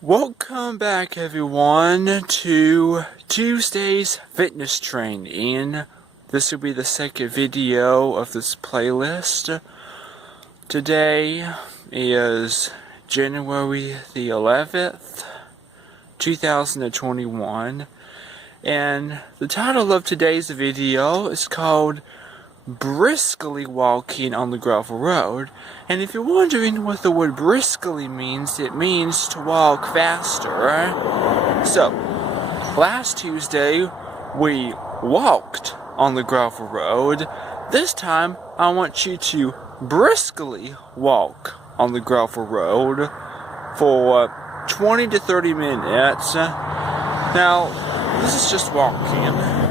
Welcome back everyone to Tuesday's fitness training. This will be the second video of this playlist. Today is January the 11th, 2021, and the title of today's video is called Briskly Walking on the Gravel Road. And if you're wondering what the word briskly means, it means to walk faster. So, last Tuesday we walked on the gravel road. This time I want you to briskly walk on the gravel road for 20 to 30 minutes. Now, this is just walking.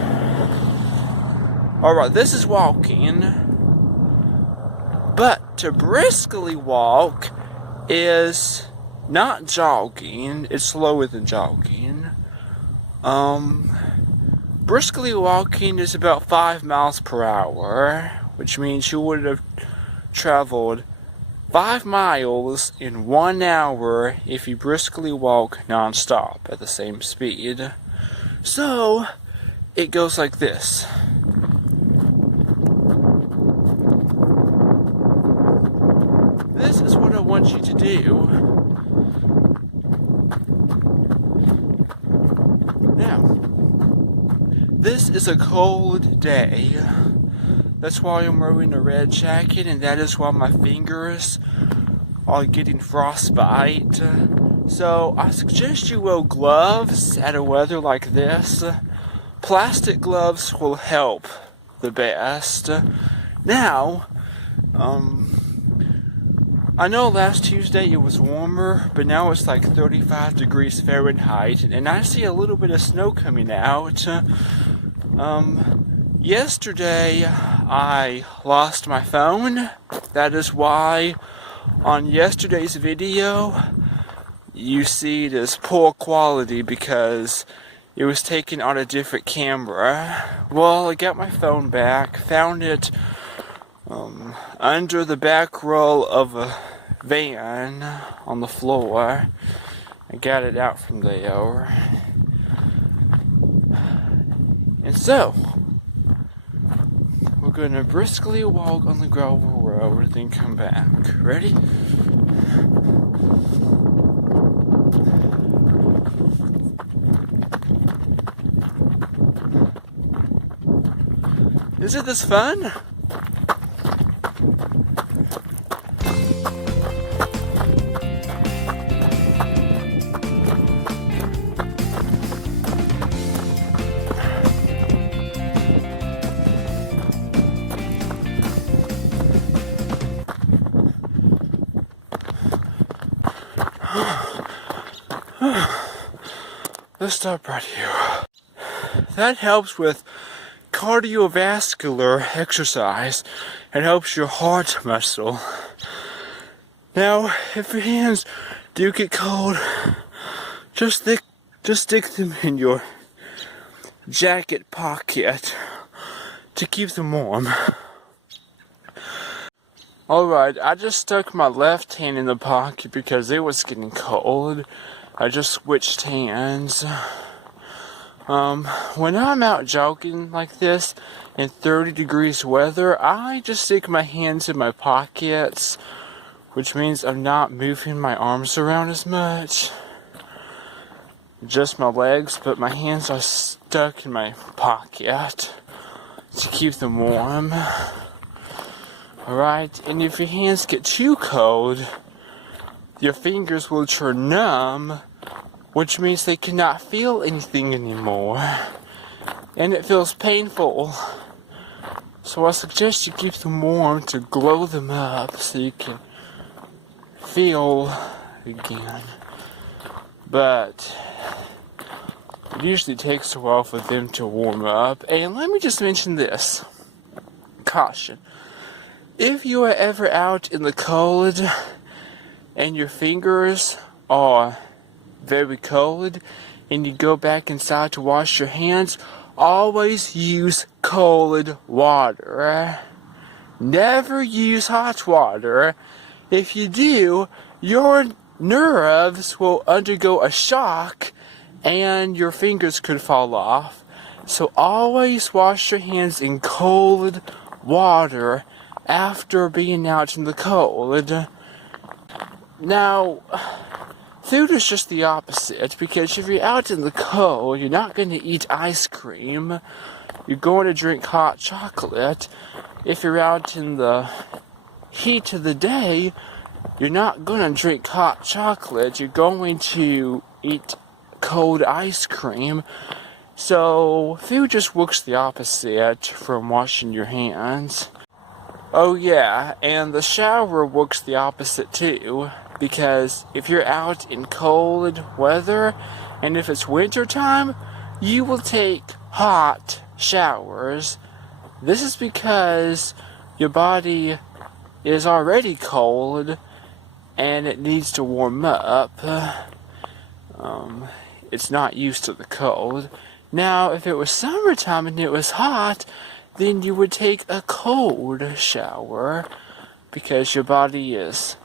Alright, this is walking, but to briskly walk is not jogging, it's slower than jogging. Briskly walking is about 5 miles per hour, which means you would have traveled 5 miles in 1 hour if you briskly walk non-stop at the same speed. So, it goes like this. This is what I want you to do. Now, this is a cold day. That's why I'm wearing a red jacket, and that is why my fingers are getting frostbite. So I suggest you wear gloves at a weather like this. Plastic gloves will help the best. Now, I know last Tuesday it was warmer, but now it's like 35 degrees Fahrenheit, and I see a little bit of snow coming out. Yesterday I lost my phone. That is why on yesterday's video you see it is poor quality because it was taken on a different camera. Well, I got my phone back, found it under the back row of a van on the floor. I got it out from there. And so, we're going to briskly walk on the gravel road, then come back. Ready? Isn't this fun? Let's stop right here. That helps with cardiovascular exercise. It helps your heart muscle. Now, if your hands do get cold, just stick them in your jacket pocket to keep them warm. Alright, I just stuck my left hand in the pocket because it was getting cold. I just switched hands. When I'm out jogging like this in 30 degrees weather, I just stick my hands in my pockets, which means I'm not moving my arms around as much. Just my legs, but my hands are stuck in my pocket to keep them warm. Alright, and if your hands get too cold, your fingers will turn numb, which means they cannot feel anything anymore, and it feels painful. So I suggest you keep them warm to glow them up so you can feel again. But it usually takes a while for them to warm up. And let me just mention this. Caution. If you are ever out in the cold and your fingers are very cold and you go back inside to wash your hands, always use cold water. Never use hot water. If you do, your nerves will undergo a shock and your fingers could fall off. So always wash your hands in cold water after being out in the cold. Now, food is just the opposite, because if you're out in the cold, you're not going to eat ice cream. You're going to drink hot chocolate. If you're out in the heat of the day, you're not going to drink hot chocolate. You're going to eat cold ice cream. So, food just works the opposite from washing your hands. Oh yeah, and the shower works the opposite too. Because if you're out in cold weather, and if it's winter time, you will take hot showers. This is because your body is already cold and it needs to warm up. It's not used to the cold. Now, if it was summertime and it was hot, then you would take a cold shower because your body is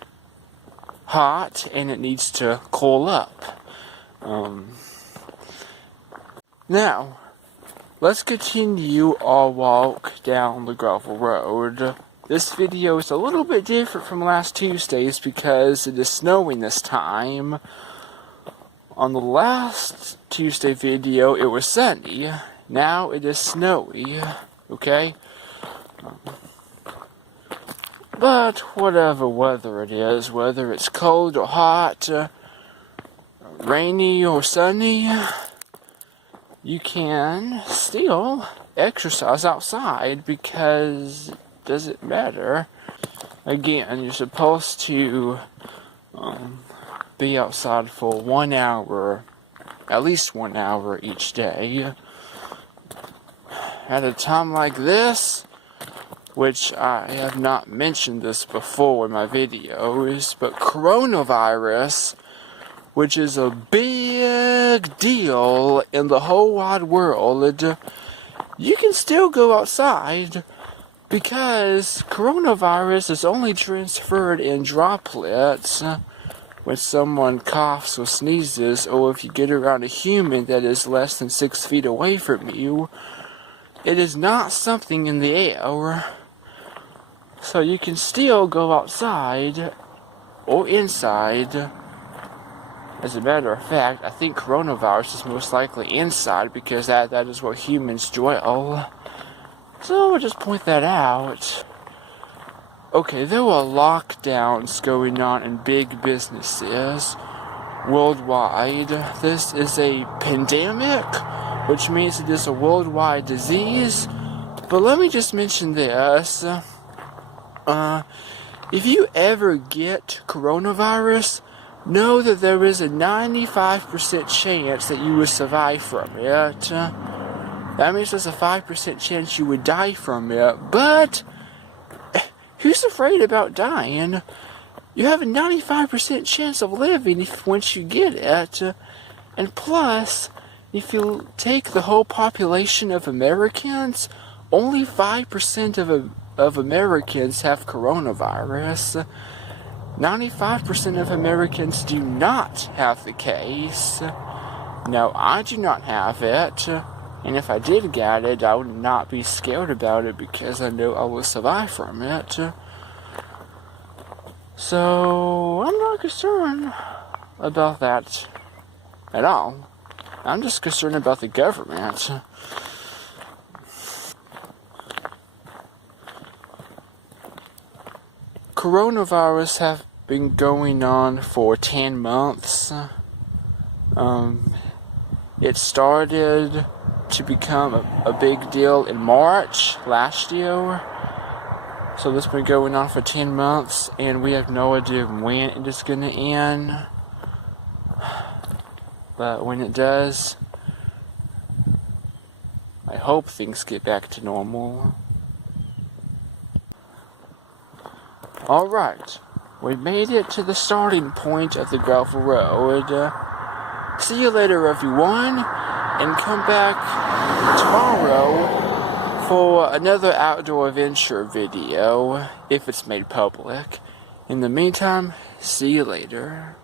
hot and it needs to cool up. Now, let's continue our walk down the gravel road. This video is a little bit different from last Tuesday's because it is snowing this time. On the last Tuesday video, it was sunny. Now it is snowy. Okay? But whatever weather it is, whether it's cold or hot, rainy or sunny, you can still exercise outside because it doesn't matter. Again, you're supposed to be outside for 1 hour, at least 1 hour each day. At a time like this, which I have not mentioned this before in my videos, but coronavirus, which is a big deal in the whole wide world, you can still go outside because coronavirus is only transferred in droplets when someone coughs or sneezes, or if you get around a human that is less than 6 feet away from you. It is not something in the air. So you can still go outside or inside. As a matter of fact, I think coronavirus is most likely inside because that is where humans dwell. So I'll just point that out. Okay, there were lockdowns going on in big businesses worldwide. This is a pandemic, which means it is a worldwide disease. But let me just mention this. If you ever get coronavirus, know that there is a 95% chance that you will survive from it. That means there's a 5% chance you would die from it. But who's afraid about dying? You have a 95% chance of living once you get it. And plus, if you take the whole population of Americans, only 5% of Americans have coronavirus. 95% of Americans do not have the case. Now, I do not have it, and if I did get it, I would not be scared about it because I know I will survive from it. So, I'm not concerned about that at all. I'm just concerned about the government. Coronavirus have been going on for 10 months. It started to become a big deal in March last year. So this has been going on for 10 months, and we have no idea when it is going to end. But when it does, I hope things get back to normal. Alright, we made it to the starting point of the gravel road. See you later, everyone, and come back tomorrow for another outdoor adventure video, if it's made public. In the meantime, see you later.